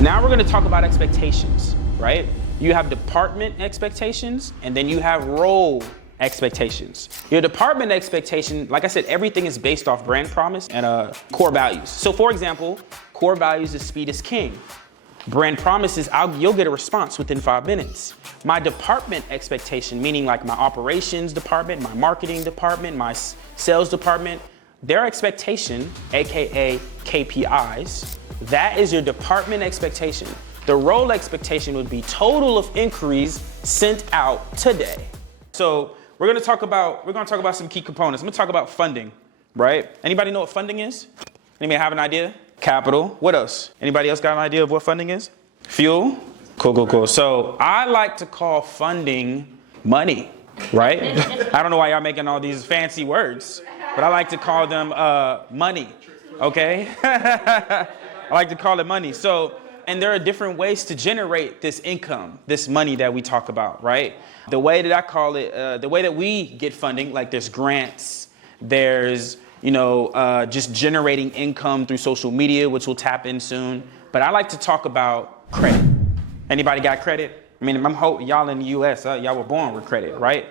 Now we're going to talk about expectations, right? You have department expectations, and then you have role expectations. Your department expectation, like I said, everything is based off brand promise and core values. So for example, core values is speed is king. Brand promise is you'll get a response within 5 minutes. My department expectation, meaning like my operations department, my marketing department, my sales department, their expectation, AKA KPIs, that is your department expectation. The role expectation would be total of inquiries sent out today. So we're gonna talk about some key components. I'm gonna talk about funding, right? Anybody know what funding is? Anybody have an idea? Capital. What else? Anybody else got an idea of what funding is? Fuel. Cool. So I like to call funding money, right? I don't know why y'all making all these fancy words, but I like to call them money, okay? I like to call it money. So, and there are different ways to generate this income, this money that we talk about, right? The way that I call it, the way that we get funding, like there's grants, there's, just generating income through social media, which we'll tap in soon. But I like to talk about credit. Anybody got credit? I mean, I'm hoping y'all in the US, y'all were born with credit, right?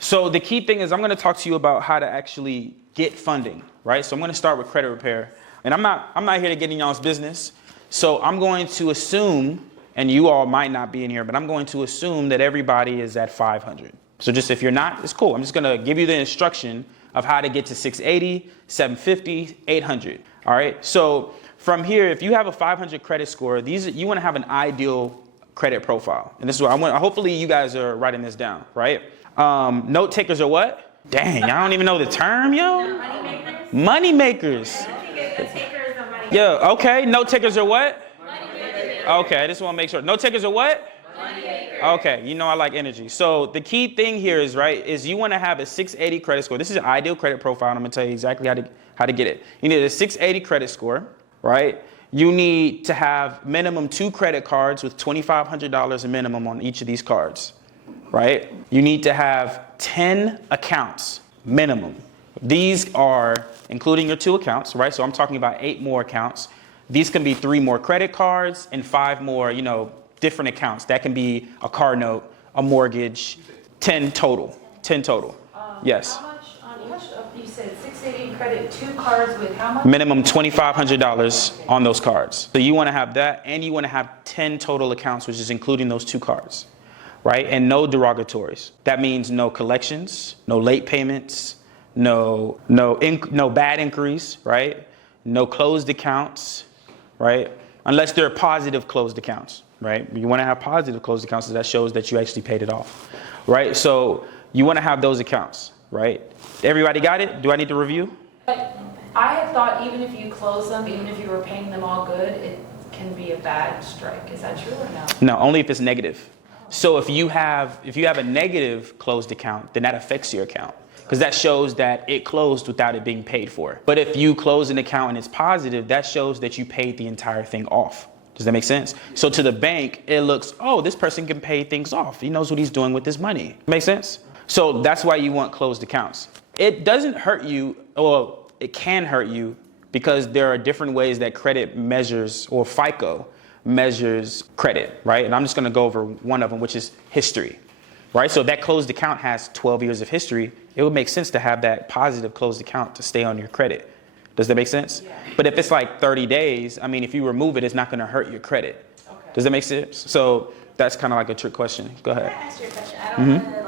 So the key thing is I'm gonna talk to you about how to actually get funding, right? So I'm gonna start with credit repair. And I'm not here to get in y'all's business. So I'm going to assume, and you all might not be in here, but I'm going to assume that everybody is at 500. So just if you're not, it's cool. I'm just gonna give you the instruction of how to get to 680, 750, 800, all right? So from here, if you have a 500 credit score, you wanna have an ideal credit profile. And this is what hopefully you guys are writing this down, right? Note takers are what? Dang, I don't even know the term, yo. Money makers. Yo, okay, note takers are what? Okay, I just wanna make sure. Note takers are what? Okay, I like energy. So the key thing here is you want to have a 680 credit score. This is an ideal credit profile, and I'm going to tell you exactly how to get it. You need a 680 credit score, right? You need to have minimum 2 credit cards with $2,500 a minimum on each of these cards, right? You need to have 10 accounts minimum. These are including your 2 accounts, right? So I'm talking about 8 more accounts. These can be 3 more credit cards and 5 more, different accounts. That can be a car note, a mortgage, 10 total. Yes. How much on each of, you said 680 credit, 2 cards with how much? Minimum $2,500 on those cards. So you want to have that, and you want to have 10 total accounts, which is including those 2 cards, right? And no derogatories. That means no collections, no late payments, no bad inquiries, right? No closed accounts, right? Unless they're positive closed accounts. Right? You want to have positive closed accounts, so that shows that you actually paid it off, right? So you want to have those accounts, right? Everybody got it? Do I need to review? But I had thought even if you close them, even if you were paying them all good, it can be a bad strike. Is that true or no? No, only if it's negative. So if you have a negative closed account, then that affects your account, because that shows that it closed without it being paid for. But if you close an account and it's positive, that shows that you paid the entire thing off. Does that make sense? So to the bank, it looks, this person can pay things off. He knows what he's doing with his money. Make sense? So that's why you want closed accounts. It doesn't hurt you, or it can hurt you, because there are different ways that credit measures, or FICO measures credit, right? And I'm just gonna go over one of them, which is history, right? So if that closed account has 12 years of history, it would make sense to have that positive closed account to stay on your credit. Does that make sense? Yeah. But if it's like 30 days, if you remove it, it's not going to hurt your credit. Okay. Does that make sense? So that's kind of like a trick question. Go ahead. Can I ask you a question? I don't want to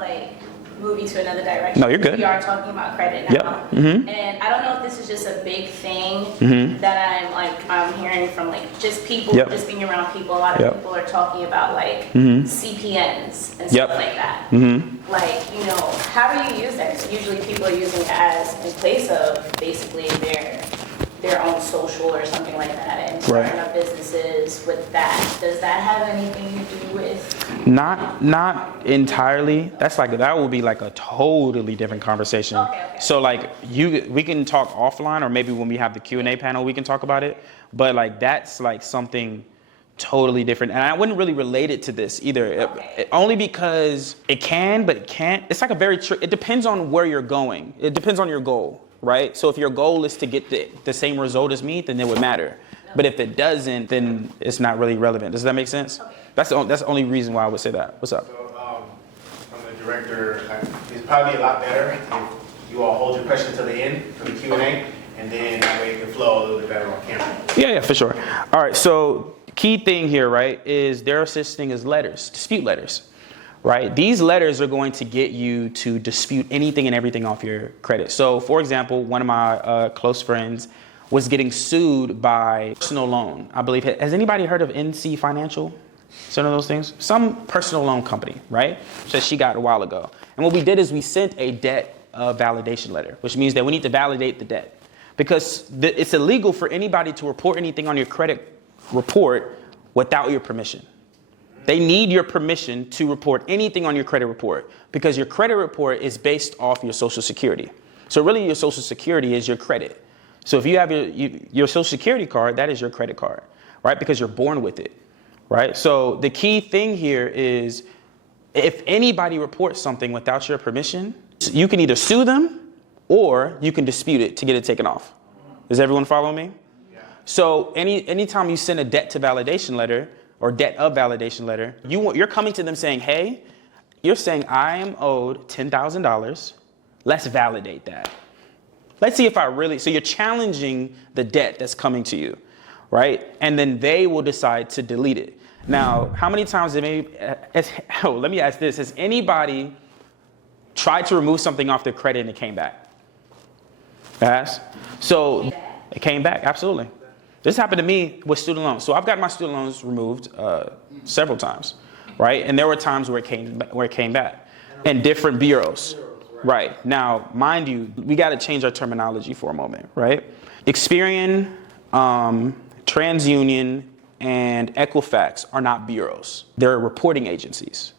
move you to another direction. No, you're good. We are talking about credit now. Yep. Mm-hmm. And I don't know if this is just a big thing that I'm hearing from just people, just being around people. A lot of people are talking about CPNs and stuff like that. Mm-hmm. How do you use that? So usually people are using it as in place of basically their own social or something like that, and starting up businesses with that. Does that have anything to do with? Not entirely. That will be like a totally different conversation. Okay. So we can talk offline, or maybe when we have the Q&A panel, we can talk about it. But that's something totally different, and I wouldn't really relate it to this either. Okay. Only because it can, but it can't. It's like it depends on where you're going. It depends on your goal, right? So if your goal is to get the same result as me, then it would matter. But if it doesn't, then it's not really relevant. Does that make sense? Okay. That's the only reason why I would say that. What's up? So, from the director, it's probably a lot better if you all hold your questions to the end for the Q&A, and then that way it can flow a little bit better on camera. Yeah, for sure. All right, so key thing here, right, is there are such thing as letters, dispute letters, right? These letters are going to get you to dispute anything and everything off your credit. So, for example, one of my close friends was getting sued by personal loan. I believe, has anybody heard of NC Financial? Some of those things? Some personal loan company, right? That she got a while ago. And what we did is we sent a debt validation letter, which means that we need to validate the debt. Because it's illegal for anybody to report anything on your credit report without your permission. They need your permission to report anything on your credit report because your credit report is based off your Social Security. So really your Social Security is your credit. So if you have your Social Security card, that is your credit card, right? Because you're born with it, right? So the key thing here is if anybody reports something without your permission, you can either sue them or you can dispute it to get it taken off. Does everyone follow me? Yeah. So anytime you send a debt to validation letter or debt of validation letter, you're coming to them saying, hey, you're saying I am owed $10,000. Let's validate that. Let's see if I really, so you're challenging the debt that's coming to you, right? And then they will decide to delete it. Now, how many times let me ask this. Has anybody tried to remove something off their credit and it came back? Yes. So it came back, absolutely. This happened to me with student loans. So I've got my student loans removed several times, right? And there were times where it came back in different bureaus. Right. Now, mind you, we got to change our terminology for a moment, right? Experian, TransUnion, and Equifax are not bureaus. They're reporting agencies,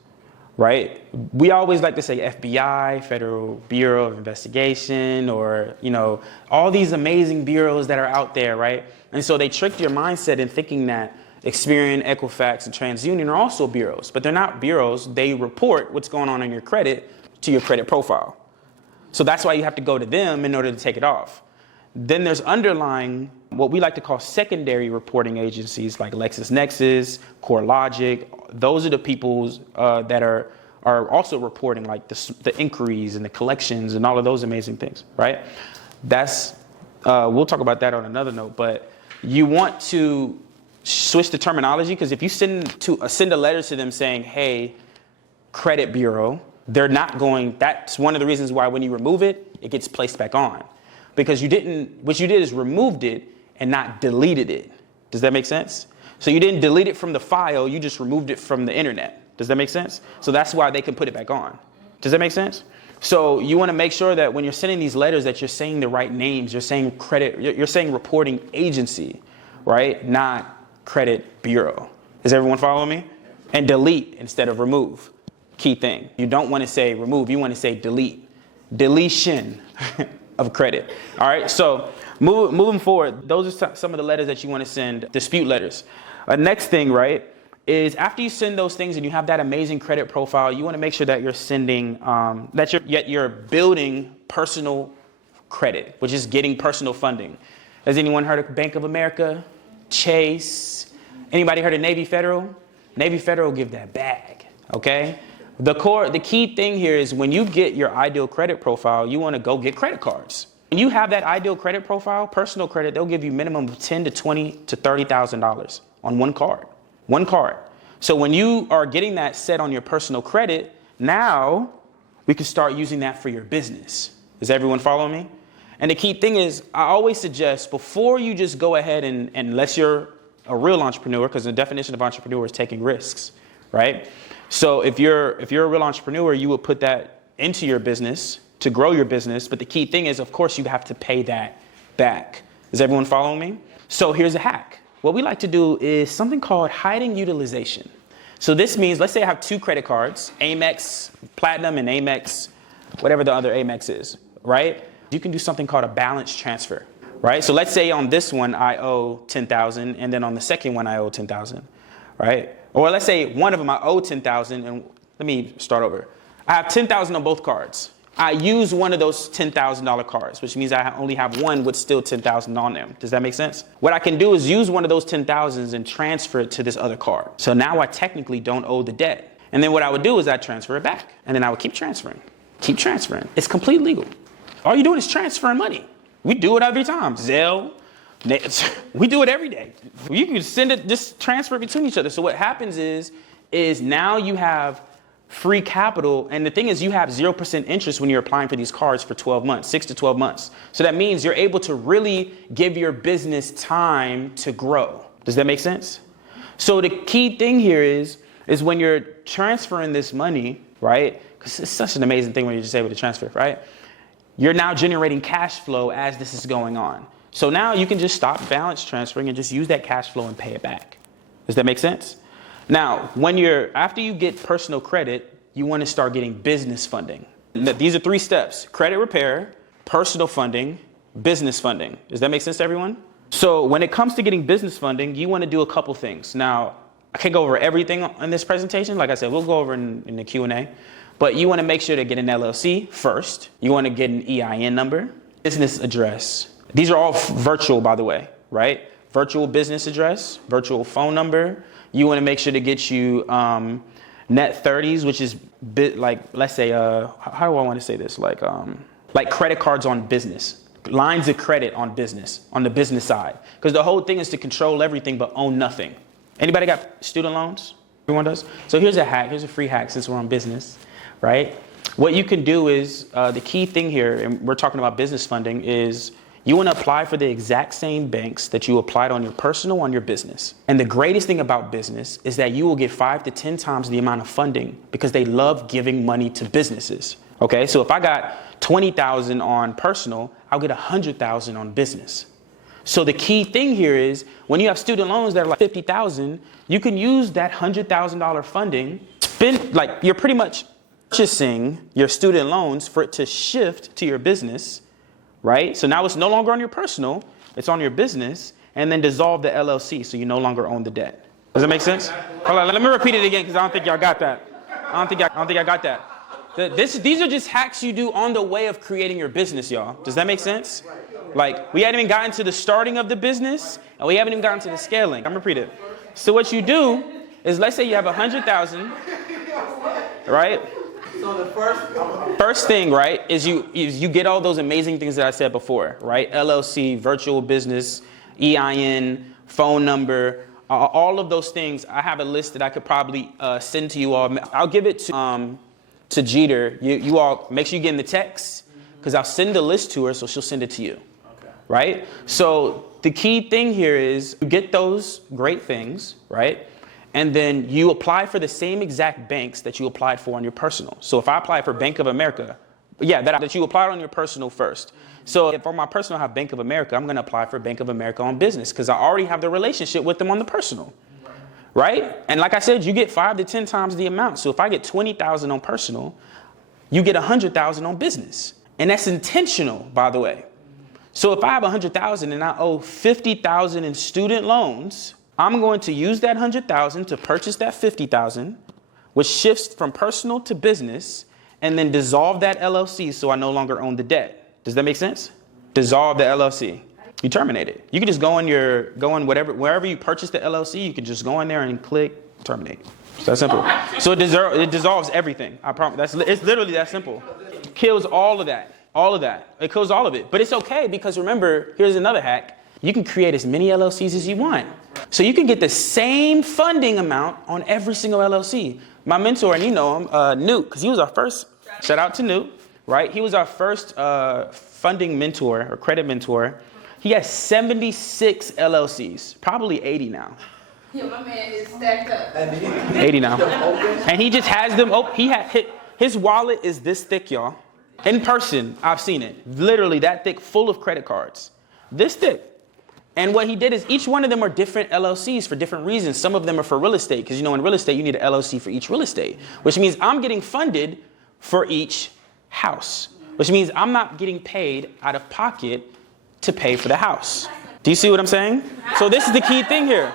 right? We always like to say FBI, Federal Bureau of Investigation, or, all these amazing bureaus that are out there, right? And so they tricked your mindset in thinking that Experian, Equifax, and TransUnion are also bureaus, but they're not bureaus. They report what's going on in your credit to your credit profile. So that's why you have to go to them in order to take it off. Then there's underlying what we like to call secondary reporting agencies like LexisNexis, CoreLogic. Those are the people that are also reporting like the inquiries and the collections and all of those amazing things, right? We'll talk about that on another note, but you want to switch the terminology because if you send a letter to them saying, hey, credit bureau, they're not going, that's one of the reasons why when you remove it, it gets placed back on. Because what you did is removed it and not deleted it. Does that make sense? So you didn't delete it from the file, you just removed it from the internet. Does that make sense? So that's why they can put it back on. Does that make sense? So you want to make sure that when you're sending these letters that you're saying the right names, you're saying you're saying reporting agency, right? Not credit bureau. Is everyone following me? And delete instead of remove. Key thing. You don't want to say remove, you want to say delete. Deletion of credit. All right, so moving forward, those are some of the letters that you want to send, dispute letters. Next thing, right, is after you send those things and you have that amazing credit profile, you want to make sure that you're sending, you're building personal credit, which is getting personal funding. Has anyone heard of Bank of America, Chase? Anybody heard of Navy Federal? Navy Federal give that bag, okay? The key thing here is when you get your ideal credit profile, you want to go get credit cards. When you have that ideal credit profile, personal credit, they'll give you minimum of $10,000 to $20,000 to $30,000 on one card. One card. So when you are getting that set on your personal credit, now we can start using that for your business. Does everyone follow me? And the key thing is, I always suggest before you just go ahead and unless you're a real entrepreneur, because the definition of entrepreneur is taking risks, right? So if you're a real entrepreneur, you would put that into your business to grow your business. But the key thing is, of course, you have to pay that back. Is everyone following me? So here's a hack. What we like to do is something called hiding utilization. So this means, let's say I have two credit cards, Amex Platinum and Amex, whatever the other Amex is, right? You can do something called a balance transfer, right? So let's say on this one, I owe $10,000, and then on the second one, I owe $10,000, right? Or let's say one of them I owe $10,000, and let me start over. I have $10,000 on both cards. I use one of those $10,000 cards, which means I only have one with still 10,000 on them. Does that make sense? What I can do is use one of those 10,000s and transfer it to this other card. So now I technically don't owe the debt. And then what I would do is I'd transfer it back. And then I would keep transferring. Keep transferring. It's completely legal. All you're doing is transferring money. We do it every time. Zelle. We do it every day. You can send it, just transfer it between each other. So what happens is now you have free capital. And the thing is, you have 0% interest when you're applying for these cards for 12 months, 6 to 12 months. So that means you're able to really give your business time to grow. Does that make sense? So the key thing here is when you're transferring this money, right? Because it's such an amazing thing when you're just able to transfer, right? You're now generating cash flow as this is going on. So now you can just stop balance transferring and just use that cash flow and pay it back. Does that make sense? Now, after you get personal credit, you want to start getting business funding. These are 3 steps: credit repair, personal funding, business funding. Does that make sense to everyone? So when it comes to getting business funding, you want to do a couple things. Now, I can't go over everything in this presentation. Like I said, we'll go over in the Q&A. But you want to make sure to get an LLC first. You want to get an EIN number, business address. These are all virtual, by the way, right? Virtual business address, virtual phone number. You want to make sure to get you net 30s, which is like, let's say, how do I want to say this? Like credit cards on business, lines of credit on business, on the business side. Because the whole thing is to control everything but own nothing. Anybody got student loans? Everyone does? So here's a hack. Here's a free hack since we're on business, right? What you can do is, the key thing here, and we're talking about business funding, is you want to apply for the exact same banks that you applied on your personal, on your business. And the greatest thing about business is that you will get 5 to 10 times the amount of funding because they love giving money to businesses. Okay, so if I got 20,000 on personal, I'll get 100,000 on business. So the key thing here is when you have student loans that are like 50,000, you can use that $100,000 funding, you're pretty much purchasing your student loans for it to shift to your business. Right? So now it's no longer on your personal, it's on your business, and then dissolve the LLC so you no longer own the debt. Does that make sense? Hold on, let me repeat it again because I don't think y'all got that. I don't think I got that. These are just hacks you do on the way of creating your business, y'all. Does that make sense? Like, we haven't even gotten to the starting of the businest, and we haven't even gotten to the scaling. I'm gonna repeat it. So what you do is, let's say you have 100,000, right? So the first thing, right, is you get all those amazing things that I said before, right? LLC, virtual business, EIN, phone number, all of those things. I have a list that I could probably send to you all. I'll give it to Jeter. You all make sure you get in the text because I'll send the list to her, so she'll send it to you. Okay. Right? So the key thing here is you get those great things, right? And then you apply for the same exact banks that you applied for on your personal. So if I apply for Bank of America, that you applied on your personal first. So if on my personal I have Bank of America, I'm going to apply for Bank of America on business because I already have the relationship with them on the personal. Right? And like I said, you get 5 to 10 times the amount. So if I get 20,000 on personal, you get 100,000 on business. And that's intentional, by the way. So if I have 100,000 and I owe 50,000 in student loans, I'm going to use that 100,000 to purchase that 50,000, which shifts from personal to business, and then dissolve that LLC so I no longer own the debt. Does that make sense? Dissolve the LLC. You terminate it. You can just wherever you purchase the LLC, you can just go in there and click terminate. It's that simple. So it dissolves everything. I promise. It's literally that simple. It kills all of that. All of that. It kills all of it. But it's okay because remember, here's another hack. You can create as many LLCs as you want. So you can get the same funding amount on every single LLC. My mentor, and you know him, Newt, because he was our first, shout out to Newt, right? He was our first funding mentor or credit mentor. He has 76 LLCs, probably 80 now. Yeah, my man is stacked up. 80 now. And he just has them open. His wallet is this thick, y'all. In person, I've seen it. Literally that thick, full of credit cards. This thick. And what he did is each one of them are different LLCs for different reasons. Some of them are for real estate, because you know in real estate you need an LLC for each real estate, which means I'm getting funded for each house, which means I'm not getting paid out of pocket to pay for the house. Do you see what I'm saying? So this is the key thing here.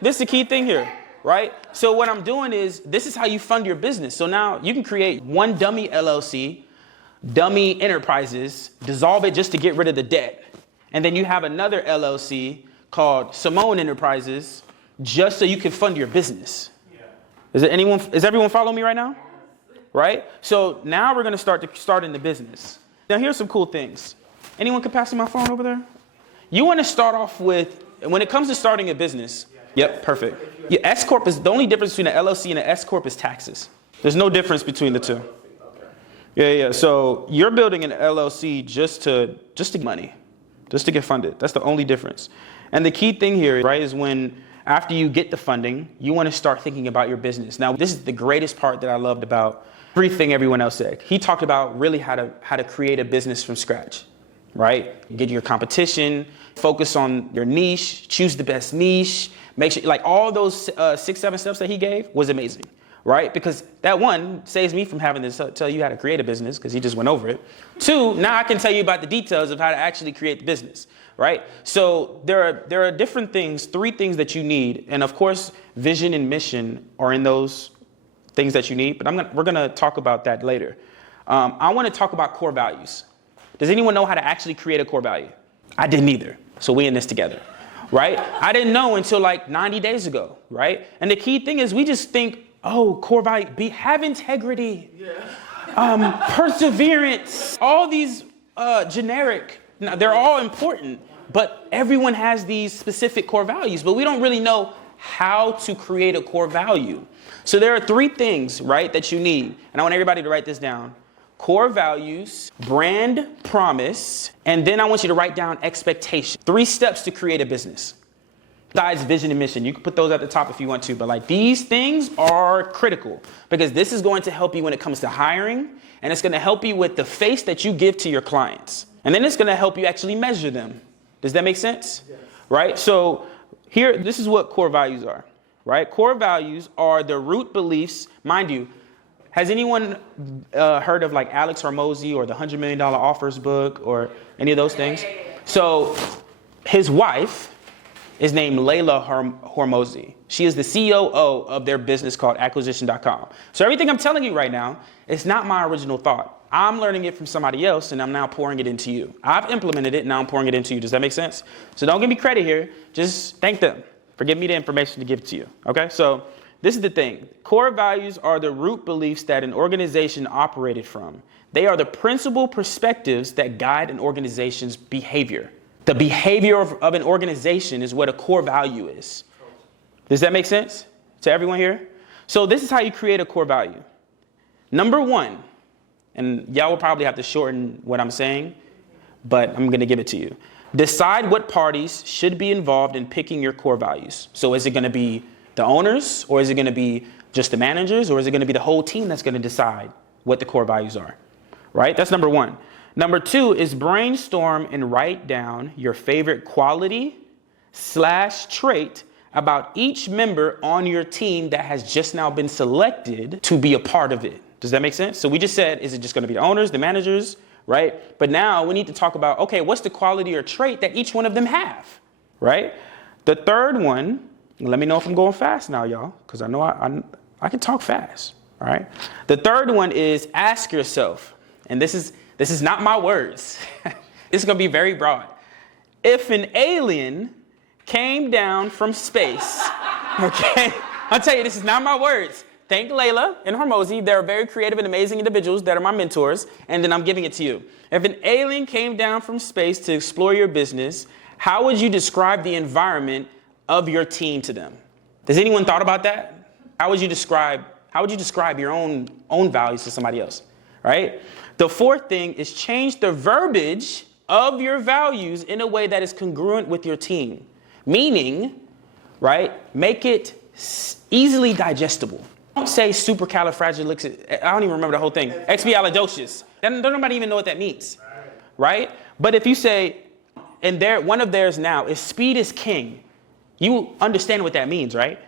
This is the key thing here, right? So what I'm doing is this is how you fund your business. So now you can create one dummy LLC, Dummy Enterprises, dissolve it just to get rid of the debt. And then you have another LLC called Simone Enterprises, just so you can fund your business. Is everyone following me right now? Right? So now we're going to start in the business. Now here's some cool things. Anyone can pass me my phone over there? You want to start off with, when it comes to starting a business, yep, perfect. Yeah, S Corp is, the only difference between an LLC and an S Corp is taxes. There's no difference between the two. Yeah. So you're building an LLC just to get money, just to get funded. That's the only difference. And the key thing here, right, is when after you get the funding, you want to start thinking about your business. Now, this is the greatest part that I loved about everything everyone else said. He talked about really how to create a business from scratch, right? Get your competition, focus on your niche, choose the best niche, make sure, like all those 6-7 steps that he gave was amazing, right? Because that one saves me from having to tell you how to create a business because he just went over it. 2, now I can tell you about the details of how to actually create the business, right? So there are different things, 3 things that you need. And of course, vision and mission are in those things that you need, but we're gonna talk about that later. I wanna talk about core values. Does anyone know how to actually create a core value? I didn't either, so we in this together, right? I didn't know until like 90 days ago, right? And the key thing is we just think, oh, core value, have integrity, perseverance, all these generic, now, they're all important, but everyone has these specific core values, but we don't really know how to create a core value. So there are 3 things, right, that you need. And I want everybody to write this down. Core values, brand promise, and then I want you to write down expectation. 3 steps to create a business. Besides vision and mission. You can put those at the top if you want to, but like these things are critical because this is going to help you when it comes to hiring, and it's going to help you with the face that you give to your clients. And then it's going to help you actually measure them. Does that make sense? Yes. Right? So here, this is what core values are, right? Core values are the root beliefs. Mind you, has anyone heard of like Alex Hormozy or the $100 Million Offers book or any of those things? So his wife is named Layla Hormozy. She is the COO of their business called acquisition.com. So everything I'm telling you right now, it's not my original thought. I'm learning it from somebody else and I'm now pouring it into you. I've implemented it and now I'm pouring it into you. Does that make sense? So don't give me credit here. Just thank them for giving me the information to give it to you. Okay? So this is the thing. Core values are the root beliefs that an organization operated from. They are the principal perspectives that guide an organization's behavior. The behavior of an organization is what a core value is. Does that make sense to everyone here? So this is how you create a core value. Number 1, and y'all will probably have to shorten what I'm saying, but I'm going to give it to you. Decide what parties should be involved in picking your core values. So is it going to be the owners, or is it going to be just the managers, or is it going to be the whole team that's going to decide what the core values are? Right? That's number 1. Number 2 is brainstorm and write down your favorite quality/trait about each member on your team that has just now been selected to be a part of it. Does that make sense? So we just said, is it just going to be the owners, the managers, right? But now we need to talk about, okay, what's the quality or trait that each one of them have, right? The third one, let me know if I'm going fast now, y'all, because I know I can talk fast, all right? The third one is ask yourself, and this is not my words. This is going to be very broad. If an alien came down from space, okay? I'll tell you, this is not my words. Thank Layla and Hormozy. They're very creative and amazing individuals that are my mentors, and then I'm giving it to you. If an alien came down from space to explore your business, how would you describe the environment of your team to them? Has anyone thought about that? How would you describe your own values to somebody else, right? The fourth thing is change the verbiage of your values in a way that is congruent with your team. Meaning, right, make it easily digestible. Don't say supercalifragilistic, I don't even remember the whole thing. Expialidocious. Don't nobody even know what that means, right? But if you say, and one of theirs now is speed is king, you understand what that means, right?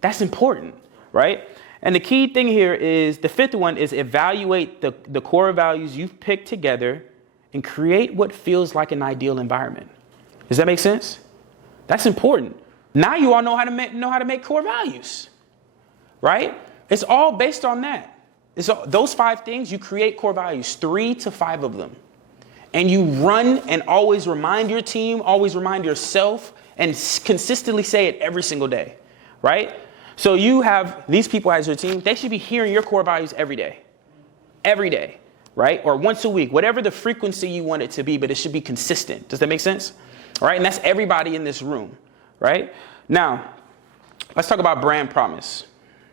That's important, right? And the key thing here is, the fifth one is evaluate the core values you've picked together and create what feels like an ideal environment. Does that make sense? That's important. Now you all know how to make core values, right? It's all based on that. So those 5 things, you create core values, 3 to 5 of them. And you run and always remind your team, always remind yourself, and consistently say it every single day, right? So you have these people as your team, they should be hearing your core values every day, right? Or once a week, whatever the frequency you want it to be, but it should be consistent. Does that make sense? All right, and that's everybody in this room, right? Now, let's talk about brand promise.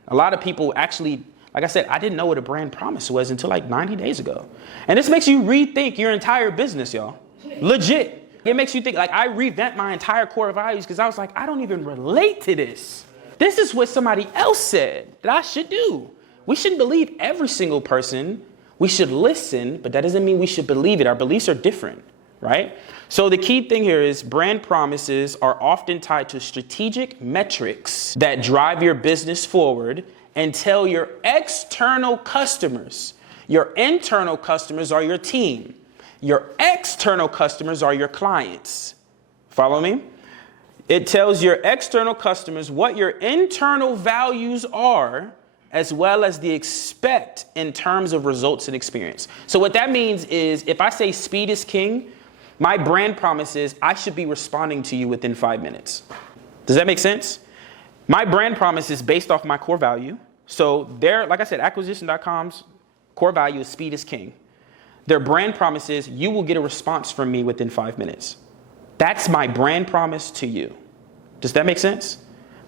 A lot of people actually, like I said, I didn't know what a brand promise was until like 90 days ago. And this makes you rethink your entire business, y'all. Legit. It makes you think, like I revamped my entire core values because I was like, I don't even relate to this. This is what somebody else said that I should do. We shouldn't believe every single person. We should listen, but that doesn't mean we should believe it. Our beliefs are different, right? So the key thing here is brand promises are often tied to strategic metrics that drive your business forward and tell your external customers. Your internal customers are your team. Your external customers are your clients. Follow me? It tells your external customers what your internal values are, as well as the expect in terms of results and experience. So what that means is if I say speed is king, my brand promise is I should be responding to you within 5 minutes. Does that make sense? My brand promise is based off my core value. So their, like I said, acquisition.com's core value is speed is king. Their brand promise is you will get a response from me within 5 minutes. That's my brand promise to you. Does that make sense?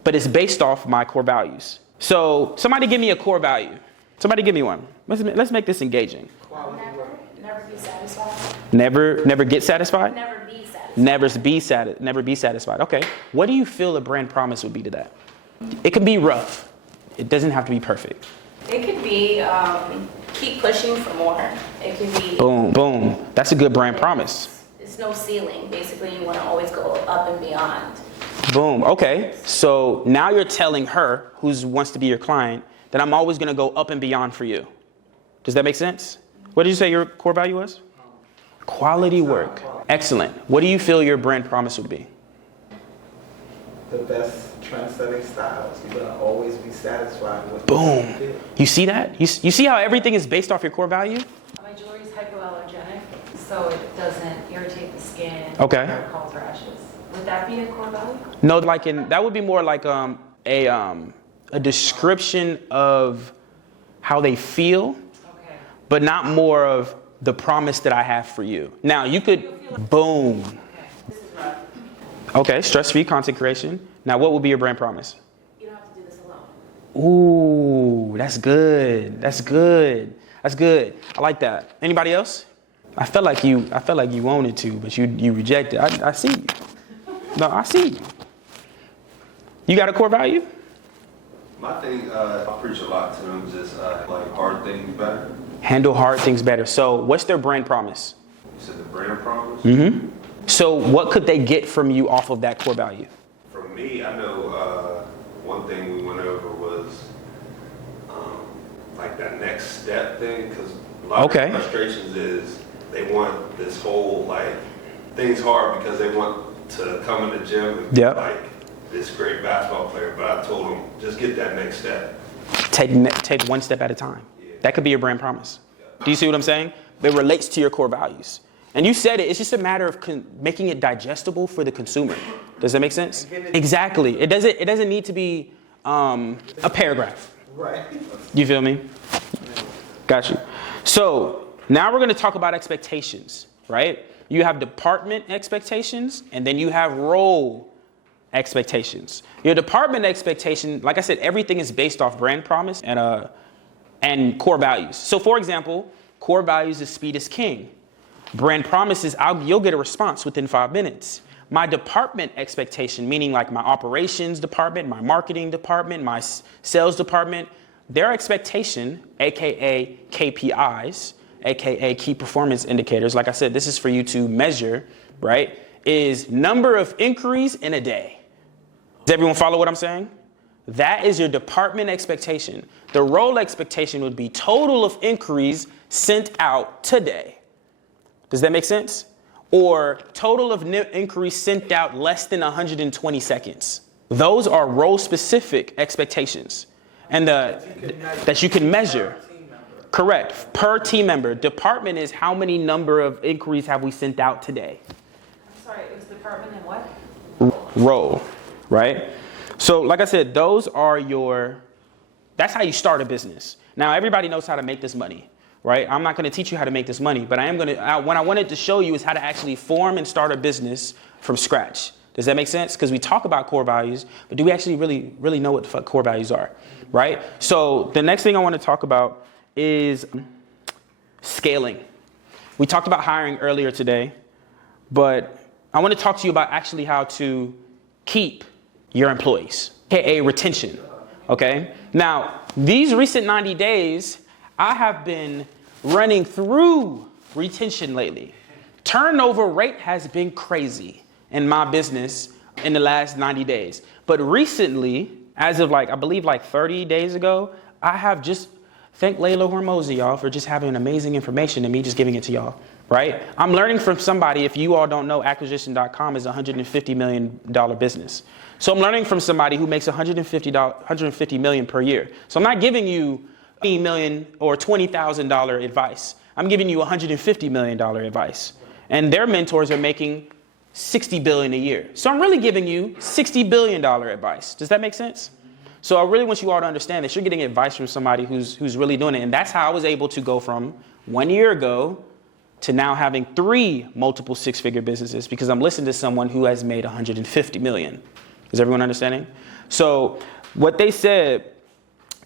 But it's based off my core values. So somebody give me a core value. Somebody give me one. Let's make this engaging. Never be satisfied. Never get satisfied? Never be satisfied. Okay. What do you feel a brand promise would be to that? It can be rough. It doesn't have to be perfect. It could be keep pushing for more. It could be Boom, boom. That's a good brand promise. It's no ceiling. Basically, you want to always go up and beyond. Boom. Okay. So now you're telling her, who wants to be your client, that I'm always going to go up and beyond for you. Does that make sense? What did you say your core value was? Quality work. Excellent. What do you feel your brand promise would be? The best trend-setting styles. You're going to always be satisfied with Boom. what you do. You see that? You see how everything is based off your core value? My jewelry is hypoallergenic, so it doesn't irritate the skin. Okay. Or cause rashes. Would that be a core value? No, that would be more like a description of how they feel, Okay. but not more of the promise that I have for you. Now you could, boom. Okay. This is rough. Okay, stress-free content creation. Now what would be your brand promise? You don't have to do this alone. Ooh, that's good. That's good. That's good. I like that. Anybody else? I felt like you wanted to, but you rejected. I see you. No, I see you. You got a core value? My thing, I preach a lot to them, just like hard things better. Handle hard things better. So what's their brand promise? You said the brand promise? Mm-hmm. So what could they get from you off of that core value? For me, I know one thing we went over was like that next step thing, because a lot Okay. of frustrations is they want this whole like things hard because they want to come in the gym and be Yep. like this great basketball player. But I told them just get that next step. Take one step at a time. That could be your brand promise. Do you see what I'm saying? It relates to your core values. And you said it, it's just a matter of making it digestible for the consumer. Does that make sense? Exactly. It doesn't need to be a paragraph. Right. You feel me? Got you. So now we're going to talk about expectations, right? You have department expectations, and then you have role expectations. Your department expectation, like I said, everything is based off brand promise and core values. So for example, core values is speed is king. Brand promise is you'll get a response within 5 minutes. My department expectation, meaning like my operations department, my marketing department, my sales department, their expectation, AKA KPIs, AKA key performance indicators, like I said, this is for you to measure, right, is number of inquiries in a day. Does everyone follow what I'm saying? That is your department expectation. The role expectation would be total of inquiries sent out today. Does that make sense? Or total of inquiries sent out less than 120 seconds. Those are role-specific expectations, and that you can measure. Correct. Per team member. Department is how many number of inquiries have we sent out today. I'm sorry, it was department and what? Role, right? So like I said, that's how you start a business. Now everybody knows how to make this money, right? I'm not going to teach you how to make this money, but what I wanted to show you is how to actually form and start a business from scratch. Does that make sense? Because we talk about core values, but do we actually really know what the fuck core values are, right? So the next thing I want to talk about is scaling. We talked about hiring earlier today, but I want to talk to you about actually how to keep your employees, aka retention, okay? Now, these recent 90 days, I have been running through retention lately. Turnover rate has been crazy in my business in the last 90 days. But recently, as of I believe 30 days ago, I have just thank Layla Hormozy, y'all, for just having amazing information and me just giving it to y'all, right? I'm learning from somebody. If you all don't know, acquisition.com is a $150 million business. So I'm learning from somebody who makes $150 million per year. So I'm not giving you $20 million or $20,000 advice. I'm giving you $150 million advice. And their mentors are making $60 billion a year. So I'm really giving you $60 billion advice. Does that make sense? So I really want you all to understand that you're getting advice from somebody who's really doing it. And that's how I was able to go from 1 year ago to now having 3 multiple six-figure businesses, because I'm listening to someone who has made $150 million. Is everyone understanding? So what they said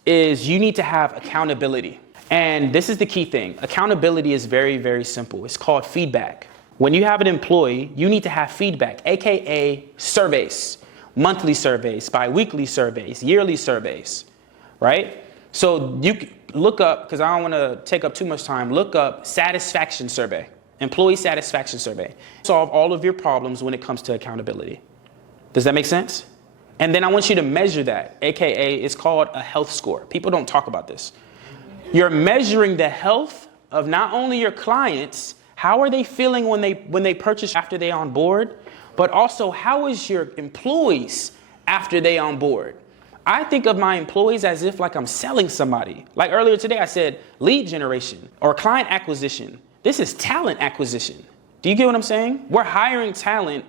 is you need to have accountability. And this is the key thing. Accountability is very, very simple. It's called feedback. When you have an employee, you need to have feedback, AKA surveys. Monthly surveys, bi-weekly surveys, yearly surveys, right? So you look up, because I don't want to take up too much time, look up satisfaction survey, employee satisfaction survey. Solve all of your problems when it comes to accountability. Does that make sense? And then I want you to measure that, AKA it's called a health score. People don't talk about this. You're measuring the health of not only your clients, how are they feeling when they purchase after they on board, but also how is your employees after they on board. I think of my employees as if I'm selling somebody. Like earlier today, I said lead generation or client acquisition. This is talent acquisition. Do you get what I'm saying? We're hiring talent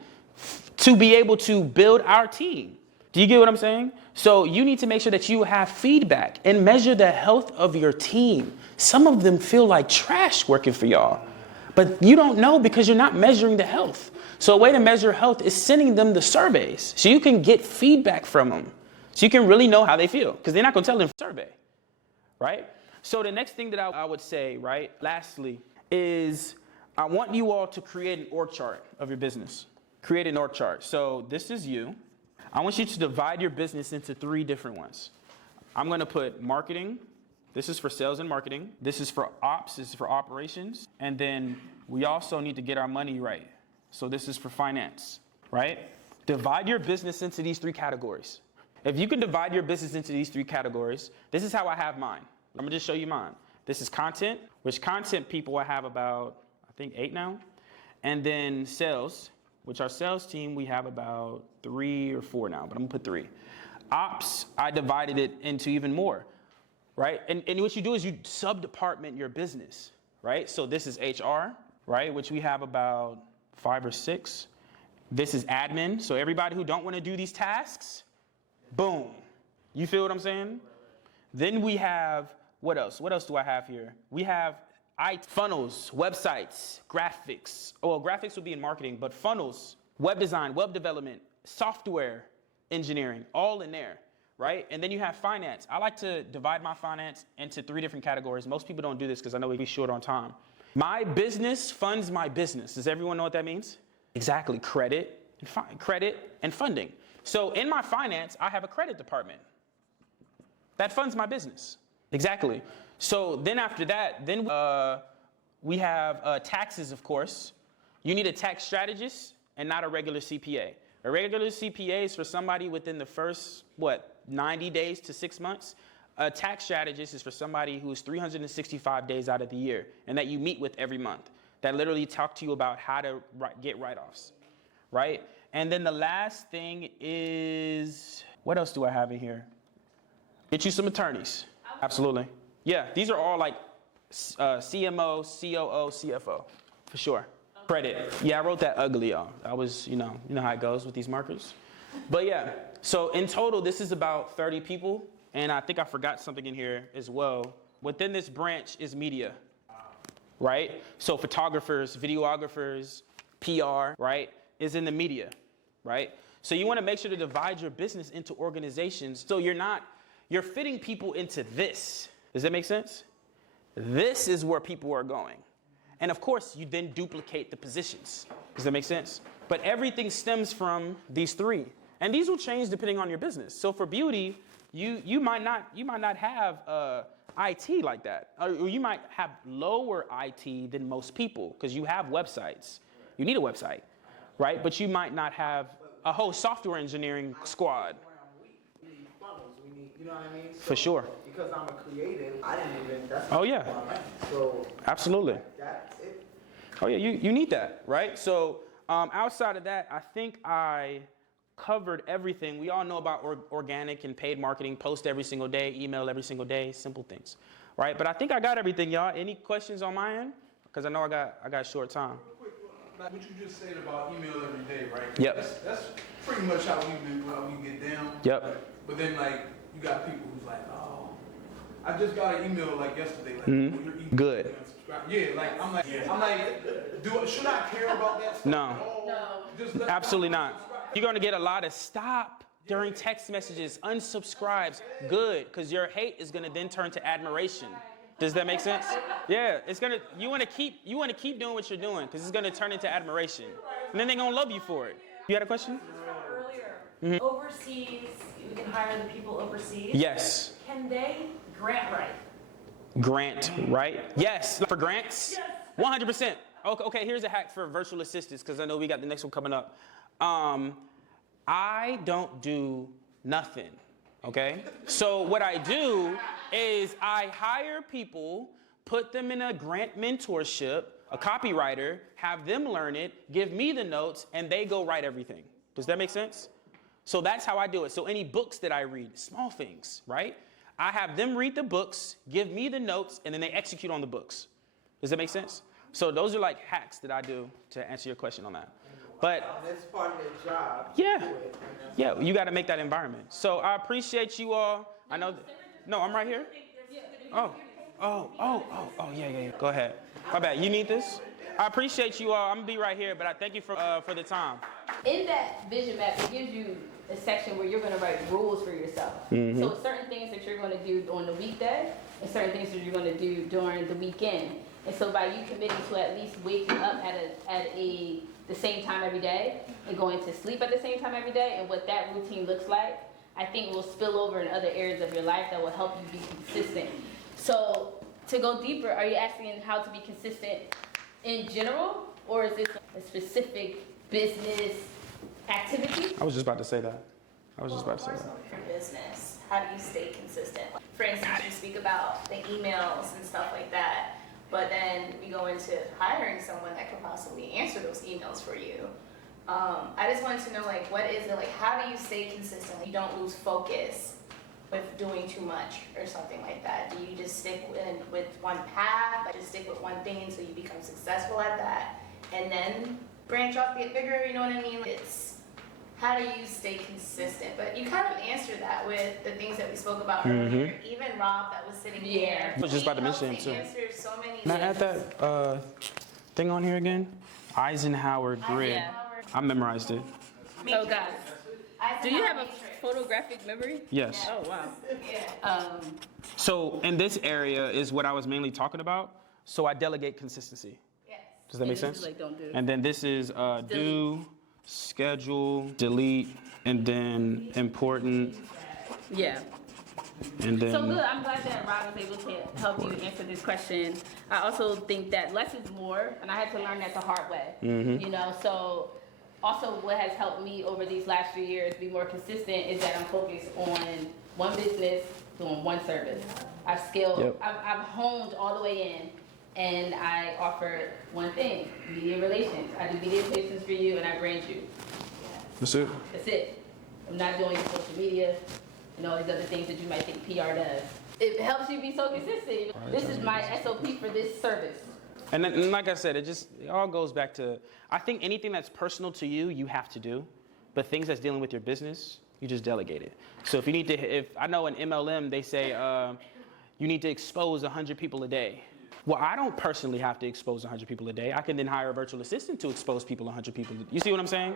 to be able to build our team. Do you get what I'm saying? So you need to make sure that you have feedback and measure the health of your team. Some of them feel like trash working for y'all, but you don't know because you're not measuring the health. So a way to measure health is sending them the surveys so you can get feedback from them. So you can really know how they feel, because they're not going to tell them survey, right? So the next thing that I would say, right, lastly, is I want you all to create an org chart of your business. Create an org chart. So this is you. I want you to divide your business into 3 different ones. I'm going to put marketing. This is for sales and marketing. This is for ops. This is for operations. And then we also need to get our money right. So this is for finance, right? Divide your business into these 3 categories. If you can divide your business into these 3 categories, this is how I have mine. I'm gonna just show you mine. This is content, which content people I have about, I think 8 now. And then sales, which our sales team, we have about 3 or 4 now, but I'm gonna put 3. Ops, I divided it into even more, right? And what you do is you sub-department your business, right? So this is HR, right? Which we have about 5 or 6. This is admin. So everybody who don't want to do these tasks, boom. You feel what I'm saying? Then we have, what else? What else do I have here? We have funnels, websites, graphics. Oh, well, graphics would be in marketing, but funnels, web design, web development, software engineering, all in there, right? And then you have finance. I like to divide my finance into 3 different categories. Most people don't do this because I know we'd be short on time. My business funds my business. Does everyone know what that means? Exactly. Credit and funding. So in my finance, I have a credit department that funds my business. Exactly. So then after that, then we have taxes, of course. You need a tax strategist and not a regular CPA. A regular CPA is for somebody within the first, 90 days to 6 months. A tax strategist is for somebody who's 365 days out of the year and that you meet with every month, that literally talk to you about how to get write-offs, right? And then the last thing is, what else do I have in here? Get you some attorneys. Absolutely. Yeah, these are all CMO, COO, CFO, for sure. Credit. Yeah, I wrote that ugly, y'all. I was, you know how it goes with these markers. But yeah, so in total, this is about 30 people. And I think I forgot something in here as well. Within this branch is media, right? So photographers, videographers, PR, right, is in the media, right? So you want to make sure to divide your business into organizations. So you're fitting people into this. Does that make sense? This is where people are going. And of course, you then duplicate the positions. Does that make sense? But everything stems from these three. And these will change depending on your business. So for beauty, you might not have IT like that. Or you might have lower IT than most people because you have websites. You need a website, right? But you might not have a whole software engineering squad. We need funnels. We need, you know what I mean? So, For sure. Because I'm a creative, I didn't even. That's Oh, yeah. So Absolutely. that's it. Oh yeah, you need that, right? So outside of that, I think I covered everything. We all know about organic and paid marketing, post every single day, email every single day, simple things, right? But I think I got everything, y'all. Any questions on my end? Because I know I got short time. Real quick, like what you just said about email every day, right? Yep. That's pretty much how we get down. Yep. But then like you got people who's like, oh, I just got an email like yesterday, like Mhm. oh, your email Good. is unsubscribed. Yeah, like I'm like, should I care about that stuff No. at all? No. Just let Absolutely them not. unsubscribe. You're gonna get a lot of stop during text messages, unsubscribes. Good, because your hate is gonna then turn to admiration. Does that make sense? Yeah, you wanna keep doing what you're doing because it's gonna turn into admiration. And then they're gonna love you for it. You had a question? Earlier, overseas, we can hire the people overseas. Yes. Can they grant write? Grant, right? Yes. For grants? 100%. Okay, here's a hack for virtual assistants because I know we got the next one coming up. I don't do nothing, okay? So what I do is I hire people, put them in a grant mentorship, a copywriter, have them learn it, give me the notes, and they go write everything. Does that make sense? So that's how I do it. So any books that I read, small things, right? I have them read the books, give me the notes, and then they execute on the books. Does that make sense? So those are like hacks that I do to answer your question on that. But That's part of their job. yeah, Do it, and that's- yeah, you got to make that environment. So I appreciate you all. I know. No, I'm right here. Oh, yeah. Go ahead. My bad. You need this? I appreciate you all. I'm gonna be right here, but I thank you for the time. In that vision map, it gives you a section where you're going to write rules for yourself. So certain things that you're going to do on the weekday and certain things that you're going to do during the weekend. And so by you committing to at least waking up at the same time every day and going to sleep at the same time every day and what that routine looks like, I think will spill over in other areas of your life that will help you be consistent. So to go deeper, are you asking how to be consistent in general, or is this a specific business activity? I was just about to say that. For business, how do you stay consistent? For instance, you speak about the emails and stuff like that, but then we go into hiring someone that could possibly answer those emails for you. I just wanted to know, like, what is it, like, how do you stay consistent? You don't lose focus with doing too much or something like that. Do you just stick with one path, like just stick with one thing until you become successful at that, and then branch off, get bigger, you know what I mean? It's, how do you stay consistent? But you kind of answered that with the things that we spoke about earlier. Even Rob that was sitting here. I was just about to mention it too. Answer so many Can I add things. that thing on here again? Eisenhower grid. I memorized it. Oh, God. Do you have a photographic memory? Yes. Oh, wow. So in this area is what I was mainly talking about. So I delegate consistency. Yes. Does that make And this sense? is like don't do. And then this is do, schedule, delete, and then important, Yeah. and then So good. I'm glad that Rob was able to help you answer this question. I also think that less is more, and I had to learn that the hard way. You know, so also what has helped me over these last few years be more consistent is that I'm focused on one business, doing one service. I've scaled, Yep. I've honed all the way in, and I offer one thing, media relations. I do media relations for you, and I brand you. that's it. That's it. I'm not doing your social media and all these other things that you might think PR does. it helps you be so consistent. This is my SOP for this service. And then, like I said, it all goes back to, I think anything that's personal to you, you have to do. But things that's dealing with your business, you just delegate it. So if you need to, if I know in MLM, they say you need to expose 100 people a day. Well, I don't personally have to expose 100 people a day. I can then hire a virtual assistant to expose 100 people. You see what I'm saying?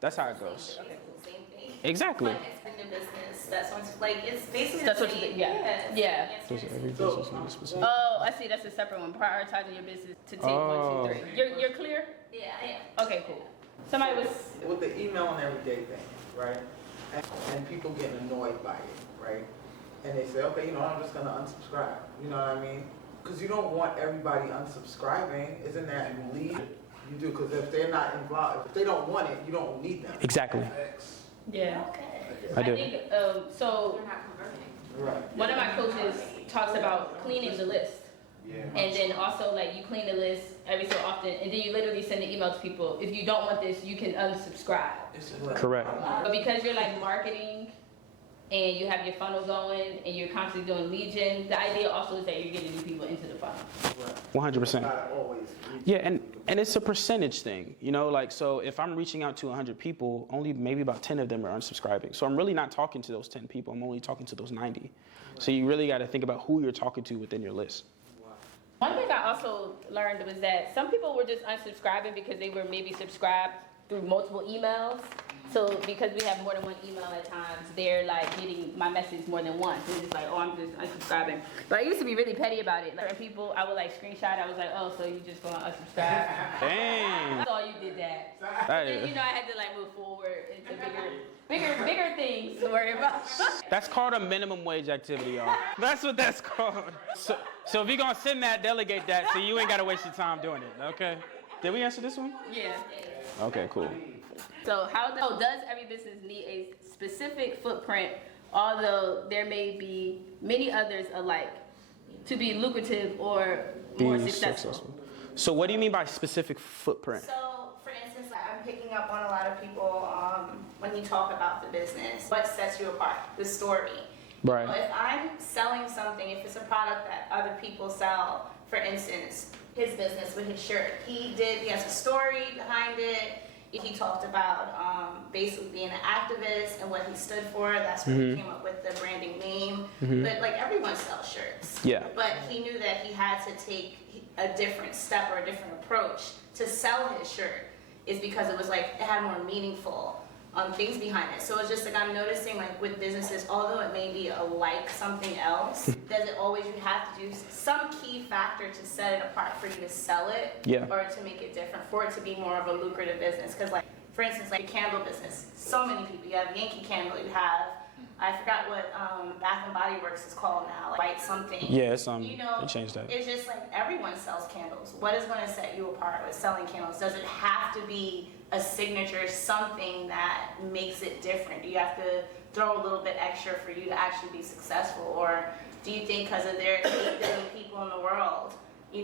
That's how it goes. Okay, same thing. Exactly. Like expanding business, that's what's like, it's basically That's the what you same. do, yeah. Yeah. Does every business need a specific? Oh, I see. That's a separate one. Prioritizing your business to take 1, 2, 3. You're clear? Yeah. Okay, cool. Somebody was. With the email and everyday thing, right? And people getting annoyed by it, right? And they say, okay, I'm just gonna unsubscribe. You know what I mean? Because you don't want everybody unsubscribing. Isn't that lead? You do, because if they're not involved, if they don't want it, you don't need them. Exactly. Yeah. Okay. I do. think so. They're not converting. Right. One of my coaches talks about cleaning the list. Yeah. And then also like you clean the list every so often, and then you literally send an email to people. If you don't want this, you can unsubscribe. Correct. But because you're like marketing and you have your funnel going and you're constantly doing lead gen, the idea also is that you're getting new people into the funnel. 100%. Not always. Yeah, and it's a percentage thing, like, so if I'm reaching out to 100 people, only maybe about 10 of them are unsubscribing. So I'm really not talking to those 10 people, I'm only talking to those 90. So you really got to think about who you're talking to within your list. One thing I also learned was that some people were just unsubscribing because they were maybe subscribed through multiple emails. So because we have more than one email at times, they're like getting my message more than once. They're just like, oh, I'm just unsubscribing. But I used to be really petty about it. Like people, I would like screenshot. I was like, oh, so you just gonna unsubscribe? Dang. I saw you did that. But then, I had to like move forward into bigger things to worry about. That's called a minimum wage activity, y'all. That's what that's called. So if you're going to send that, delegate that so you ain't got to waste your time doing it, okay? Did we answer this one? Yeah. Okay, cool. So does every business need a specific footprint, although there may be many others alike, to be lucrative or more successful? So what do you mean by specific footprint? So, for instance, I'm picking up on a lot of people when you talk about the business. What sets you apart? The story. Right. If I'm selling something, if it's a product that other people sell, for instance, his business with his shirt, he has a story behind it. He talked about basically being an activist and what he stood for. That's when he came up with the branding name. But like everyone sells shirts. Yeah. But he knew that he had to take a different step or a different approach to sell his shirt, is because it was like it had more meaningful things behind it. So it's just like I'm noticing like with businesses, although it may be like something else, does it always, you have to do some key factor to set it apart for you to sell it, or to make it different, for it to be more of a lucrative business. Because like, for instance, like a candle business, so many people, you have Yankee Candle, you have, I forgot what Bath and Body Works is called now, like White something. Yeah, it's they changed that. It's just like everyone sells candles. What is going to set you apart with selling candles? Does it have to be a signature, something that makes it different? Do you have to throw a little bit extra for you to actually be successful? Or do you think because of there are 8 billion people in the world,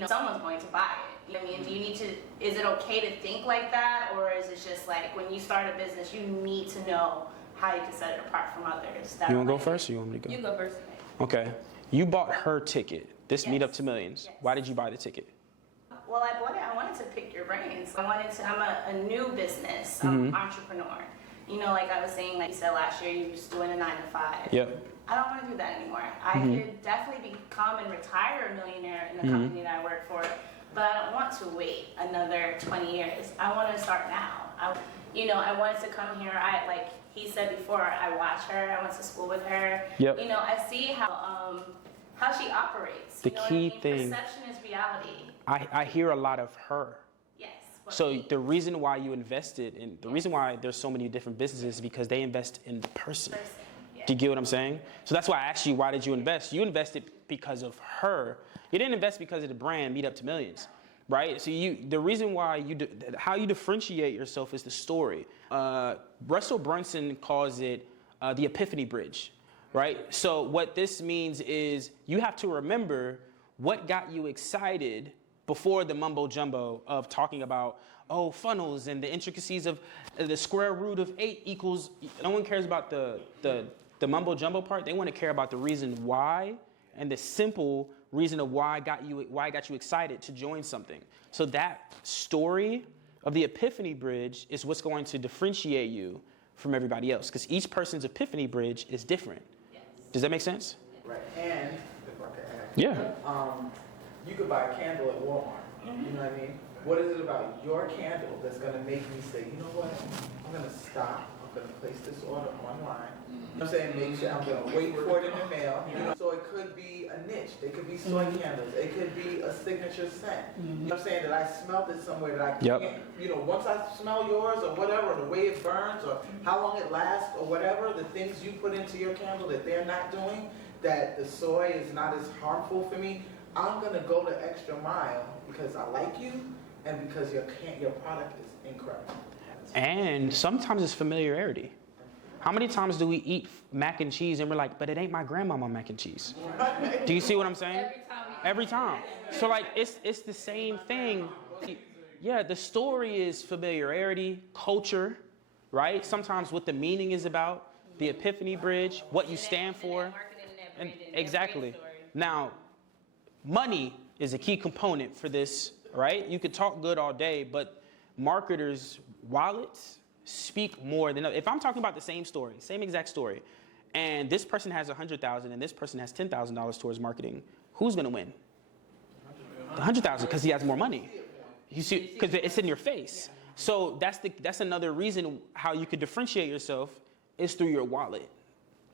someone's going to buy it? I mean, is it okay to think like that? Or is it just like when you start a business, you need to know how you can set it apart from others? You want to go first or you want me to go? You go first. Okay. You bought her ticket, this Yes. Meetup to Millions. Yes. Why did you buy the ticket? Well, I bought it. I wanted to pick your brains. I'm a new business entrepreneur. Like I was saying, like you said last year, you were just doing a 9-to-5. Yep. I don't want to do that anymore. I could definitely become and retire a millionaire in the company that I work for, but I don't want to wait another 20 years. I want to start now. I wanted to come here. Like he said before, I watch her. I went to school with her. Yep. I see how she operates. The key thing. Perception is reality. I hear a lot of her. Yes. So the reason why you invested in, the reason why there's so many different businesses is because they invest in the person. Yeah. Do you get what I'm saying? So that's why I asked you, why did you invest? You invested because of her. You didn't invest because of the brand Meet Up to Millions, right? So the reason why how you differentiate yourself is the story. Russell Brunson calls it the Epiphany Bridge, right? So what this means is you have to remember what got you excited before the mumbo jumbo of talking about, funnels and the intricacies of the square root of 8 equals, no one cares about the mumbo jumbo part. They want to care about the reason why and the simple reason of why I got you excited to join something. So that story of the epiphany bridge is what's going to differentiate you from everybody else, because each person's epiphany bridge is different. Yes. Does that make sense? Right, and if I could add, Yeah. you could buy a candle at Walmart. You know what I mean? What is it about your candle that's gonna make me say, you know what? I'm gonna stop. I'm gonna place this order online. You know what I'm saying? Make sure I'm gonna wait for it in the mail. You know, so it could be a niche. They could be soy candles. It could be a signature scent. You know what I'm saying? That I smelled it somewhere that I can't. You know, once I smell yours or whatever, the way it burns or how long it lasts or whatever, the things you put into your candle that they're not doing, that the soy is not as harmful for me. I'm gonna go the extra mile because I like you and because your product is incredible. And sometimes it's familiarity. How many times do we eat mac and cheese and we're like, but it ain't my grandmama mac and cheese? Do you see what I'm saying? Every time. So like, it's the same thing. Yeah, the story is familiarity, culture, right? Sometimes what the meaning is about, the epiphany bridge, what you stand for. And exactly. Now, money is a key component for this, right? You could talk good all day, but marketers' wallets speak more than, if I'm talking about the same story, same exact story, and this person has $100,000 and this person has $10,000 towards marketing, who's going to win? The $100,000, because he has more money. You see, because it's in your face. So that's another reason how you could differentiate yourself is through your wallet.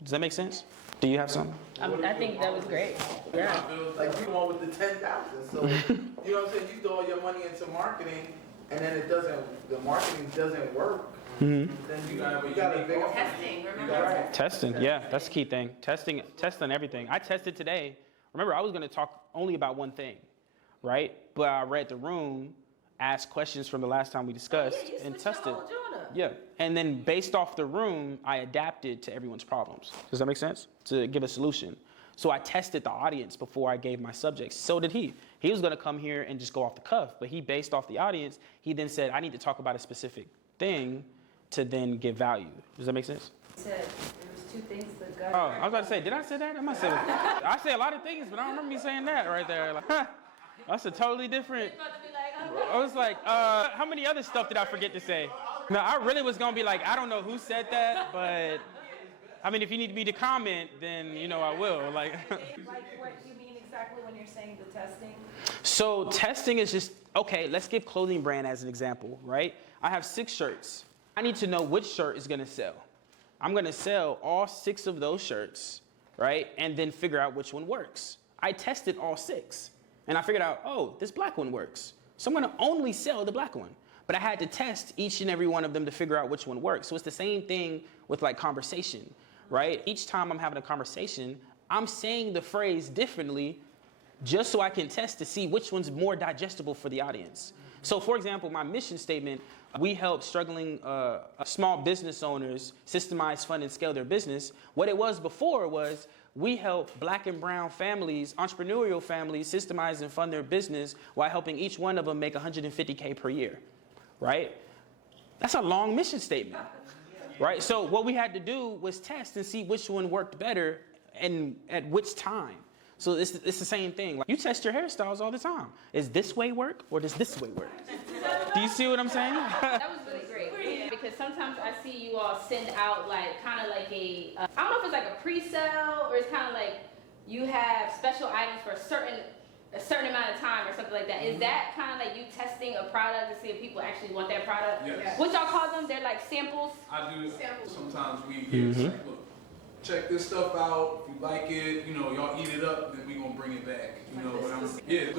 Does that make sense? Do you have some? I think that was great. Yeah. Like you want with the 10,000. So you know what I'm saying? You throw all your money into marketing and then the marketing doesn't work. Then you gotta figure out Testing, remember? Testing, yeah, that's the key thing. Testing everything. I tested today. Remember, I was going to talk only about one thing, right? But I read the room, asked questions from the last time we discussed, and tested. Yeah, and then based off the room, I adapted to everyone's problems. Does that make sense? To give a solution. So I tested the audience before I gave my subjects. So did he. He was going to come here and just go off the cuff, but he based off the audience. He then said, I need to talk about a specific thing to then give value. Does that make sense? He said there was two things that God. Oh, I was about to say, did I say that? I must say that. I say a lot of things, but I don't remember me saying that right there. Like, that's a totally different. I was like, how many other stuff did I forget to say? No, I really was gonna be like, I don't know who said that, but I mean, if you need me to comment, then you know I will. Like what you mean exactly when you're saying the testing? So testing is just, okay, let's give clothing brand as an example, right? I have 6 shirts. I need to know which shirt is gonna sell. I'm gonna sell all 6 of those shirts, right? And then figure out which one works. I tested all 6 and I figured out, oh, this black one works. So I'm gonna only sell the black one. But I had to test each and every one of them to figure out which one works. So it's the same thing with like conversation, right? Each time I'm having a conversation, I'm saying the phrase differently just so I can test to see which one's more digestible for the audience. So for example, my mission statement, we help struggling small business owners systemize, fund, and scale their business. What it was before was we help black and brown families, entrepreneurial families, systemize and fund their business while helping each one of them make $150K per year, right? That's a long mission statement, right? So what we had to do was test and see which one worked better and at which time. So it's the same thing. Like you test your hairstyles all the time. Is this way work or does this way work? Do you see what I'm saying? That was really great. Because sometimes I see you all send out like kind of like a, I don't know if it's like a pre-sale or it's kind of like you have special items for a certain amount of time or something like that. Is that kind of like you testing a product to see if people actually want that product? Yes. What y'all call them? They're like samples? I do. Sometimes we say, look, check this stuff out. If you like it, you know, y'all eat it up, then we gonna bring it back. You know, but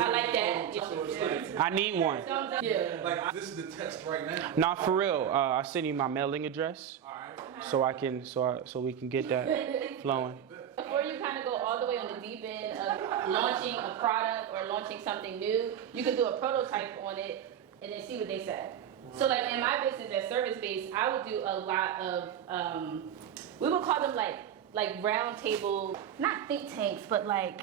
I like that. So it's like, I need one. Yeah. like this is the test right now. Not for real. I'll send you my mailing address All right. so I can so we can get that flowing. Before you kind of go all the way on the deep end of launching a product or launching something new, you can do a prototype on it and then see what they say. So like in my business as service-based, I would do a lot of, we would call them like round table, not think tanks, but like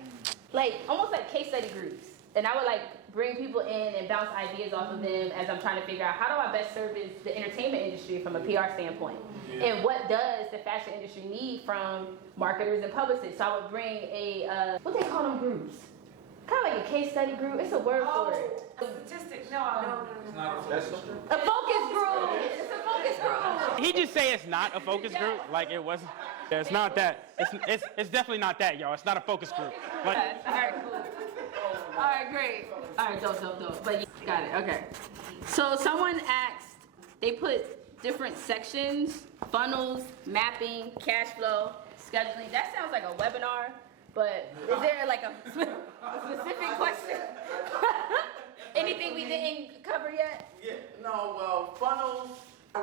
almost like case study groups. And I would like bring people in and bounce ideas off of them as I'm trying to figure out how do I best service the entertainment industry from a PR standpoint? And what does the fashion industry need from marketers and publicists? So I would bring a, what they call them groups? Kind of like a case study group. It's a word for it. Statistic, no. It's not a focus group. A focus group. It's a focus group. He just say it's not a focus group, like it wasn't. Yeah, it's not that. It's definitely not that, y'all. It's not a focus group. Like, All right, cool. All right, great. All right, dope. But you got it. Okay. So someone asked. They put different sections: funnels, mapping, cash flow, scheduling. That sounds like a webinar. But is there like a specific question? Anything we didn't cover yet? Yeah, no, well, funnels, I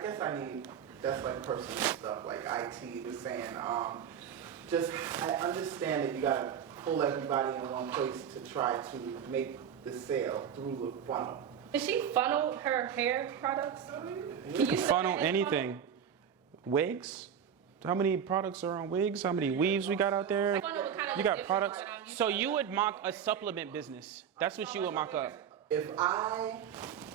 guess I need, that's like personal stuff, like IT was saying, I understand that you gotta pull everybody in one place to try to make the sale through the funnel. Did she funnel her hair products? you can funnel anything. Wigs? How many products are on wigs? How many weaves we got out there? You got products. So you would mock a supplement business. That's what you would mock up. If I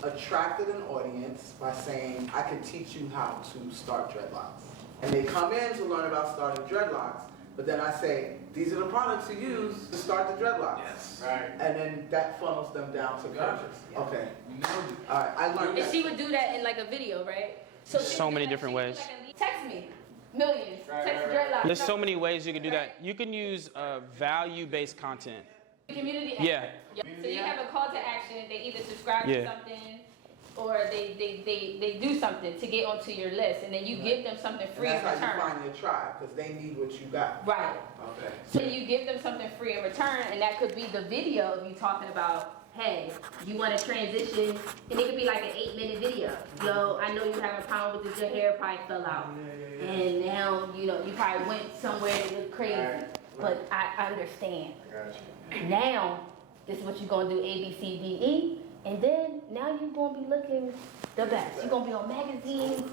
attracted an audience by saying I can teach you how to start dreadlocks, and they come in to learn about starting dreadlocks, but then I say, these are the products you use to start the dreadlocks. Yes. Right. And then that funnels them down to purchase. Okay. You know it. All right, I learned And that. she would do that in like a video, right? So many different ways. Text me. Millions. Text dreadlocks. There's so many ways you can do that. You can use value-based content. Community Yeah. action. So you have a call to action. They either subscribe to Yeah. something or they do something to get onto your list, and then you give them something And free in that's how you return. find your tribe, because they need what you got. Right. Okay. So you give them something free in return, and that could be the video of you talking about, hey, you want to transition, and it could be like an 8-minute video. Yo, I know you have a problem with this, your hair probably fell out. And now, you probably went somewhere that was crazy. But I understand. Now, this is what you're going to do, A, B, C, D, E. And then, now you're going to be looking the best. You're going to be on magazines.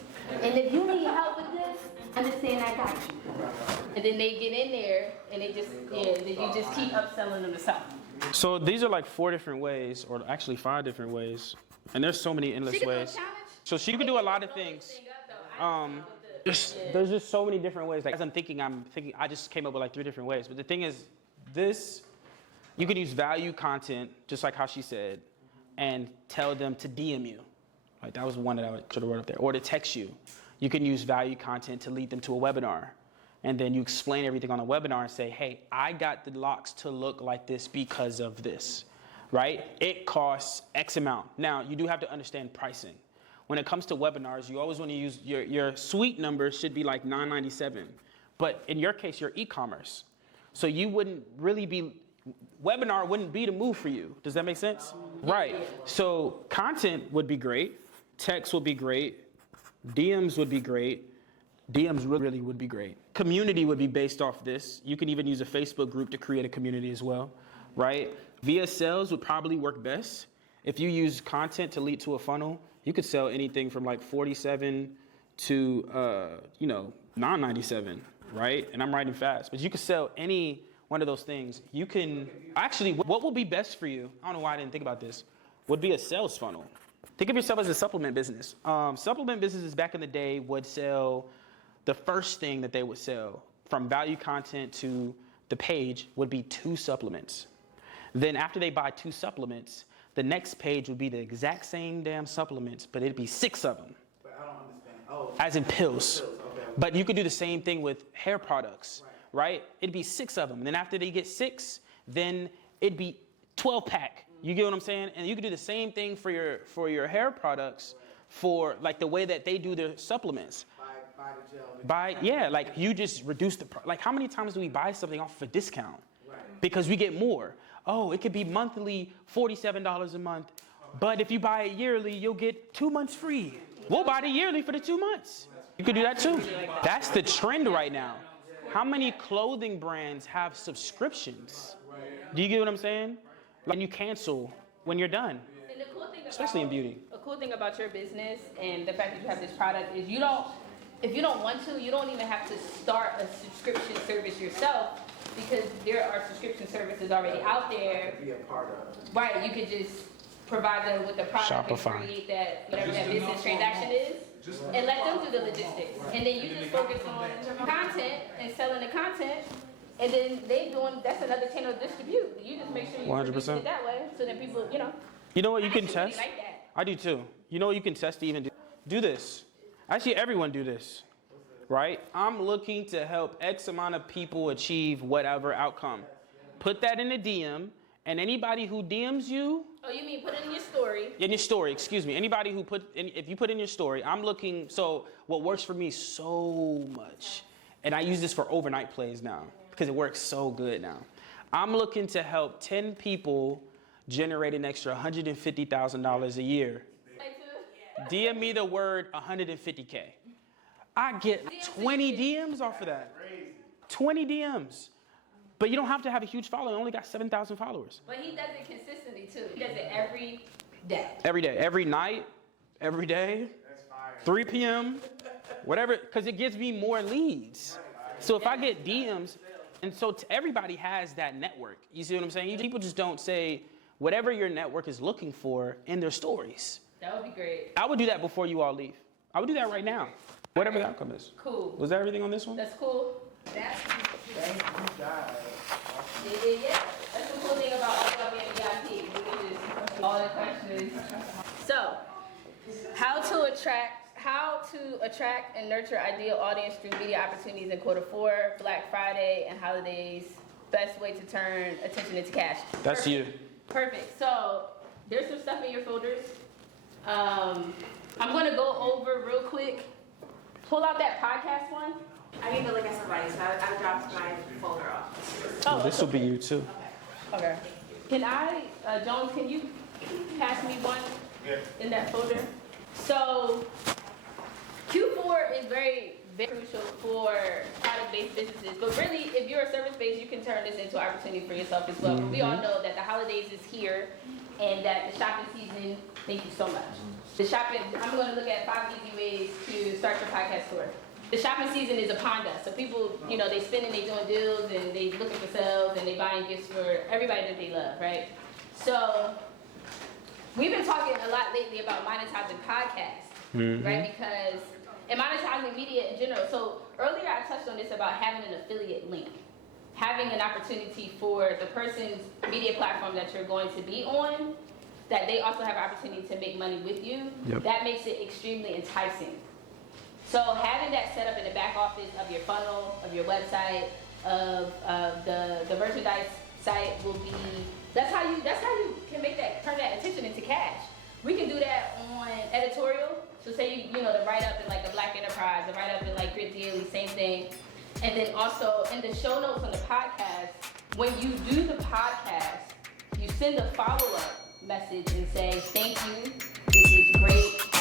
And if you need help with this, understand I got you. And then they get in there, and they just, then you just keep upselling them to something. So these are like 4 different ways, or actually 5 different ways. And there's so many endless She can do a ways. challenge? So she can do a lot of things. There's just so many different ways. Like as I'm thinking, I just came up with like 3 different ways. But the thing is, you can use value content, just like how she said, and tell them to DM you. Like that was one that I should have wrote up there. Or to text you. You can use value content to lead them to a webinar. And then you explain everything on a webinar and say, hey, I got the locks to look like this because of this, right? It costs X amount. Now, you do have to understand pricing. When it comes to webinars, you always want to use your suite number should be like $9.97. But in your case, you're e-commerce. So you wouldn't really webinar wouldn't be the move for you. Does that make sense? Right. So content would be great. Text would be great. DMs would be great. DMs really would be great. Community would be based off this. You can even use a Facebook group to create a community as well, right? Via sales would probably work best. If you use content to lead to a funnel, you could sell anything from like 47 to, $9.97, right? And I'm writing fast, but you could sell any one of those things. You can, actually, what will be best for you, I don't know why I didn't think about this, would be a sales funnel. Think of yourself as a supplement business. Supplement businesses back in the day would sell, the first thing that they would sell from value content to the page would be 2 supplements. Then after they buy 2 supplements, the next page would be the exact same damn supplements, but it'd be 6 of them. But I don't understand. Oh. As in pills. Okay. But you could do the same thing with hair products, right? It'd be 6 of them. And then after they get 6, then it'd be 12-pack. You get what I'm saying? And you could do the same thing for your hair products, for like the way that they do their supplements. Buy the gel. Like you just reduce like how many times do we buy something off of a discount? Right. Because we get more. Oh, it could be monthly, $47 a month. But if you buy it yearly, you'll get 2 months free. We'll buy it yearly for the 2 months. You could do that too. That's the trend right now. How many clothing brands have subscriptions? Do you get what I'm saying? And you cancel when you're done. And the cool thing Especially in beauty. A cool thing about your business and the fact that you have this product is if you don't want to, you don't even have to start a subscription service yourself. because there are subscription services already out there. To be a part of. Right, you could just provide them with the product Shopify. and create that, whatever Just that enough business for a transaction month. is, Just and let them do the logistics. And then you just focus on content and selling the content, and then they doing, that's another channel to distribute. You just make sure you 100%. produce it that way, so that people, you know. You know what you I can actually really test? like that. I do too. You know what you can test to even do? Do this. Actually, everyone do this, right? I'm looking to help X amount of people achieve whatever outcome. Put that in a DM, and anybody who DMs you, Oh, you mean put it in your story? in your story, excuse me, anybody who if you put in your story, I'm looking, so what works for me so much, and I use this for overnight plays now, because it works so good now. I'm looking to help 10 people generate an extra $150,000 a year. DM me the word 150K. I get 20 DMs off of that. 20 DMs. But you don't have to have a huge following. I only got 7,000 followers. But he does it consistently too. He does it every day. Every day, every night, every day, 3 p.m., whatever, because it gives me more leads. So if I get DMs, and so everybody has that network. You see what I'm saying? People just don't say whatever your network is looking for in their stories. That would be great. I would do that before you all leave. I would do that right now. Whatever the outcome is. Cool. Was that everything on this one? That's cool. Thank you, guys. Yeah. That's the cool thing about being a VIP. We can just all the questions. So, how to attract and nurture ideal audience through media opportunities in Q4, Black Friday, and holidays. Best way to turn attention into cash. That's Perfect. you. Perfect. So, there's some stuff in your folders. I'm gonna go over real quick. Pull out that podcast one. I need to look at somebody, so I dropped my folder off. Oh, This will be you too. Okay. Can I, Jones, can you pass me one in that folder? So, Q4 is very, very crucial for product-based businesses. But really, if you're a service-based, you can turn this into an opportunity for yourself as well. But we all know that the holidays is here and that the shopping season, thank you so much. The shopping, I'm going to look at 5 easy ways to start your podcast tour. The shopping season is upon us. So people, you know, they spending, they doing deals, and they looking for sales, and they buying gifts for everybody that they love, right? So we've been talking a lot lately about monetizing podcasts, right? Because, and monetizing media in general. So earlier I touched on this about having an affiliate link. Having an opportunity for the person's media platform that you're going to be on, that they also have an opportunity to make money with you. Yep. That makes it extremely enticing. So having that set up in the back office of your funnel, of your website, of the merchandise site will be, that's how you can make that, turn that attention into cash. We can do that on editorial. So say you know, the write up in like a Black Enterprise, the write up in like Grit Daily, same thing. And then also in the show notes on the podcast, when you do the podcast, you send a follow-up message and say, thank you, this is great.